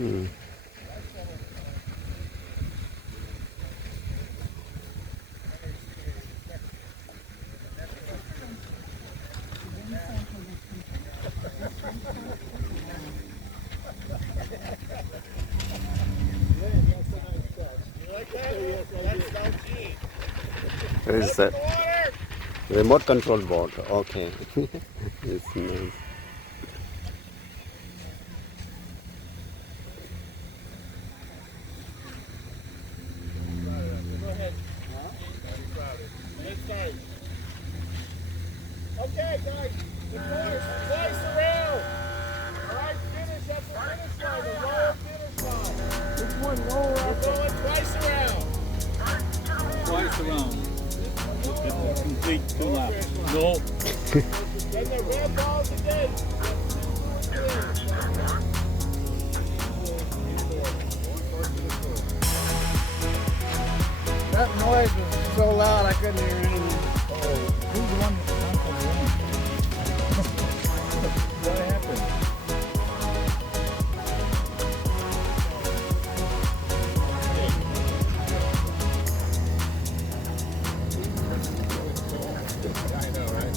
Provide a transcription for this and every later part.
Hmm. Is that remote control board? Okay. It's nice. Okay, guys, the course, twice around. All right, finish at the finish line, the lower finish line. Which one lower? We're going twice around. Twice around. It's a complete 2 laps. No. And the red balls again. That noise was so loud I couldn't hear anything. Oh, who's the one that What happened? I know, right?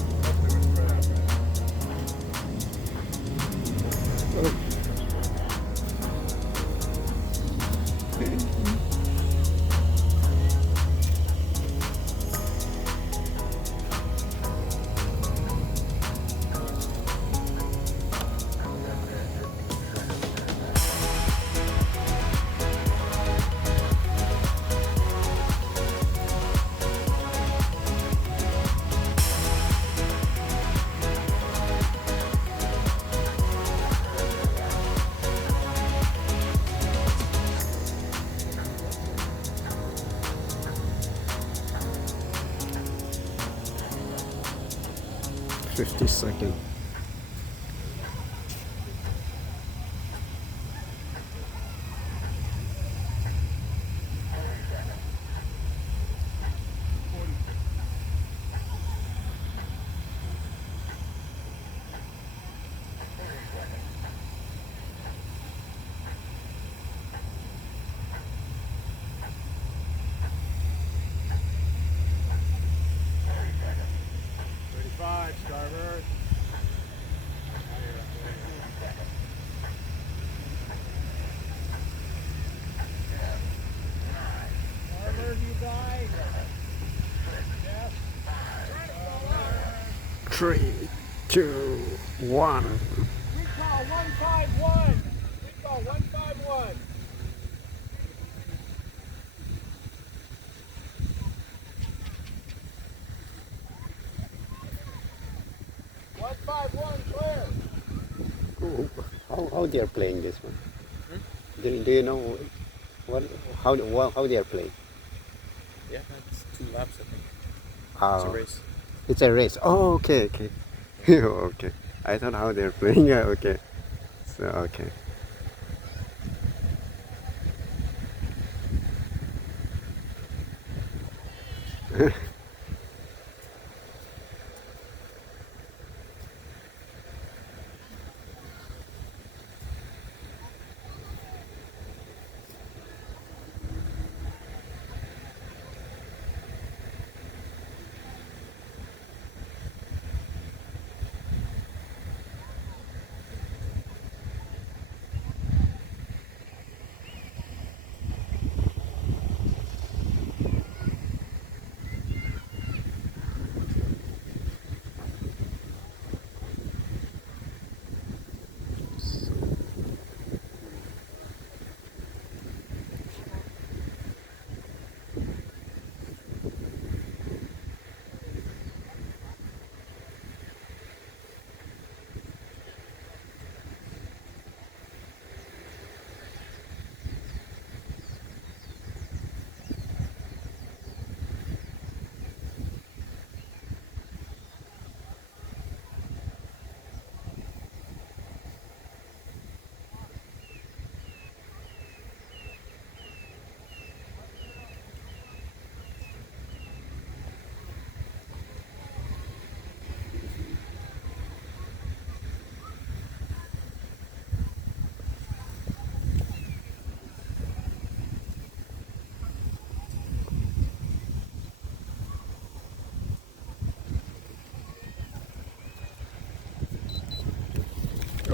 50 seconds.35, starboard. Starboard, you guys. Yes. 3, 2, 1. We call 151. We call 151. 151 clear. How they are playing this one? Do you know how they are playing? Yeah, it's 2 laps, I think. It's a Oh, race. it's a race. Oh, okay, okay. Okay. I thought how they're playing. Yeah, okay. So, okay.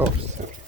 없어.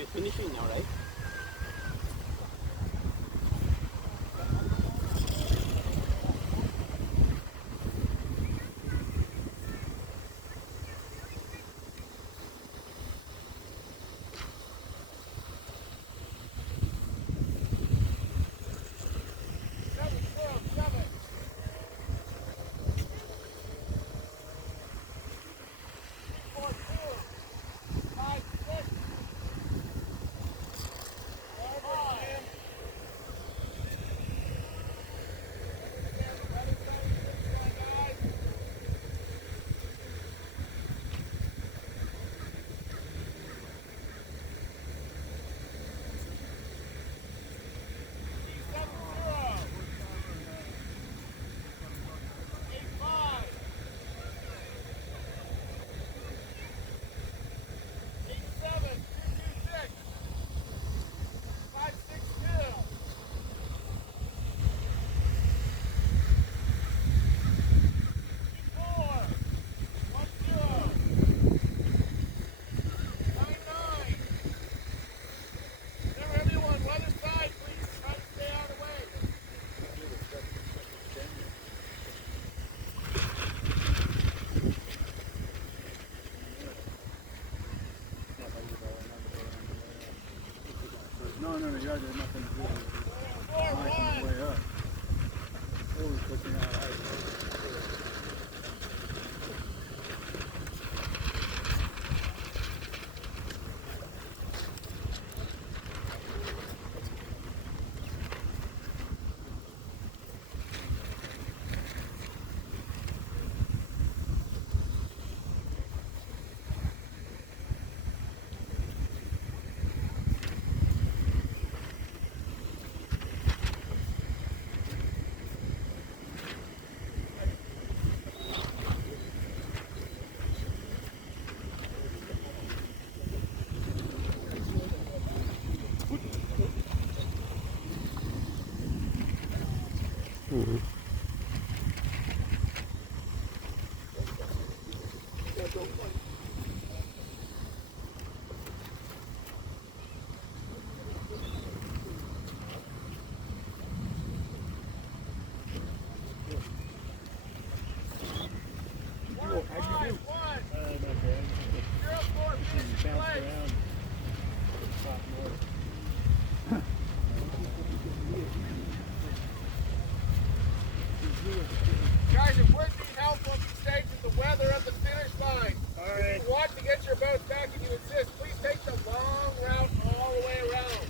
We're finishing now, right? No, you had nothing to do with it. Nice on the way up. Or pushing out ice. Guys, if we're being helpful at these stages, the weather at the finish line. If you want to get your boats back and you insist, please take the long route all the way around.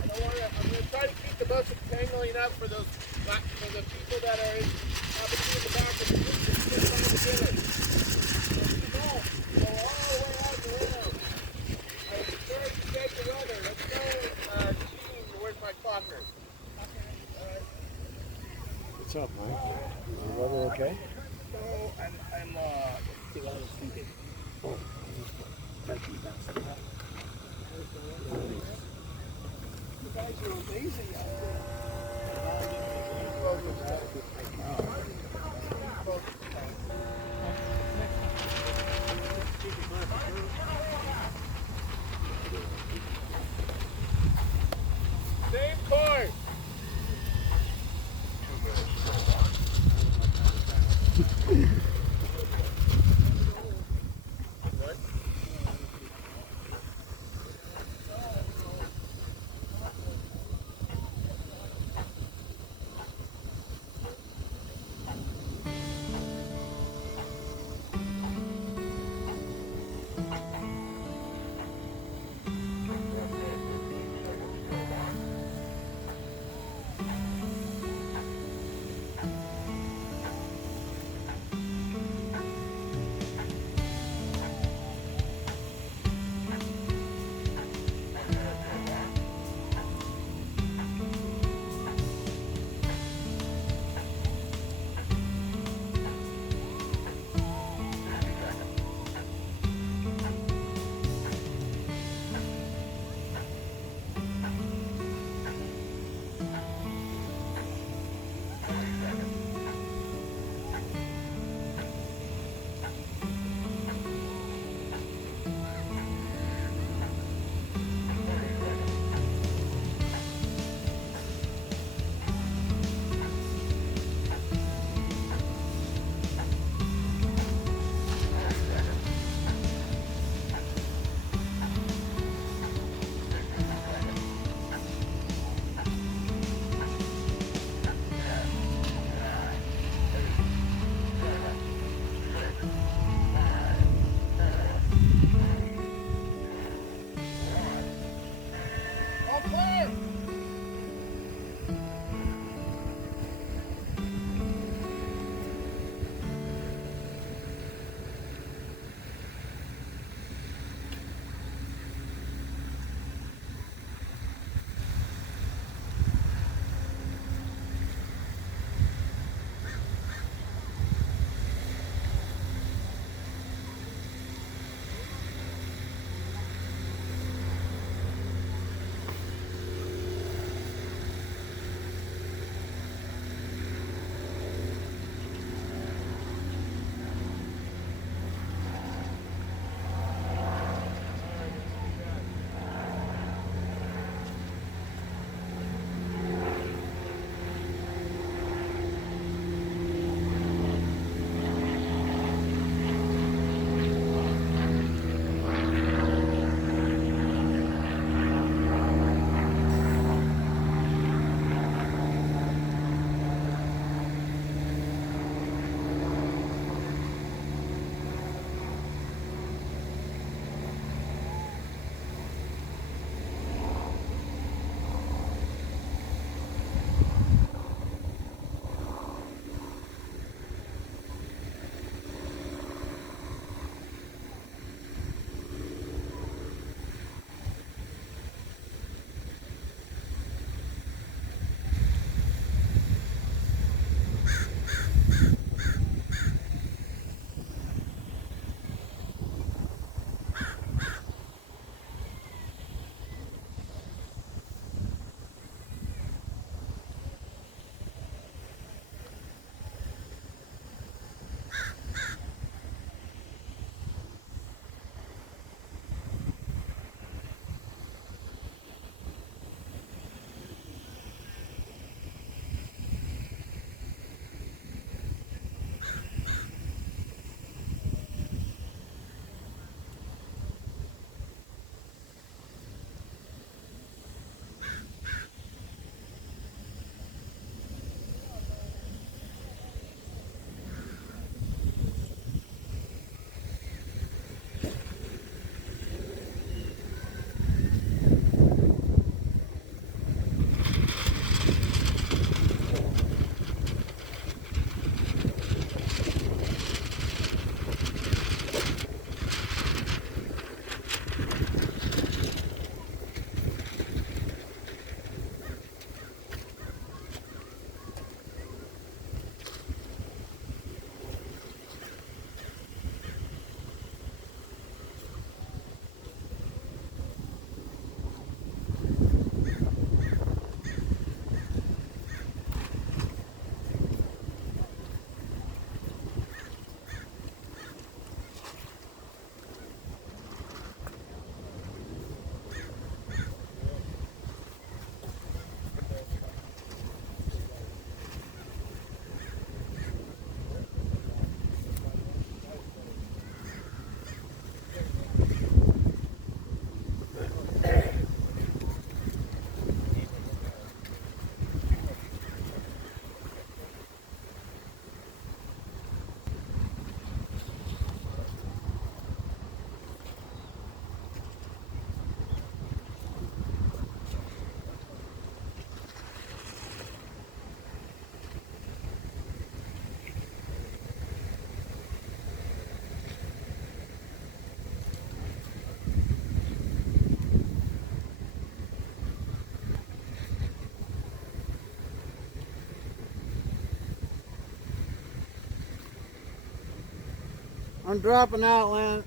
I'm going to try to keep the boats tangling up for the people that are between the back of the group and just coming to finish. Go all the way out the window. I'm sorry to take the weather. Let's go, Gene, where's my clocker? What's up, Mike? Is the weather okay? So, I'm I was thinking. Oh, you guys are amazing out there. Same course. I'm dropping out, Lance.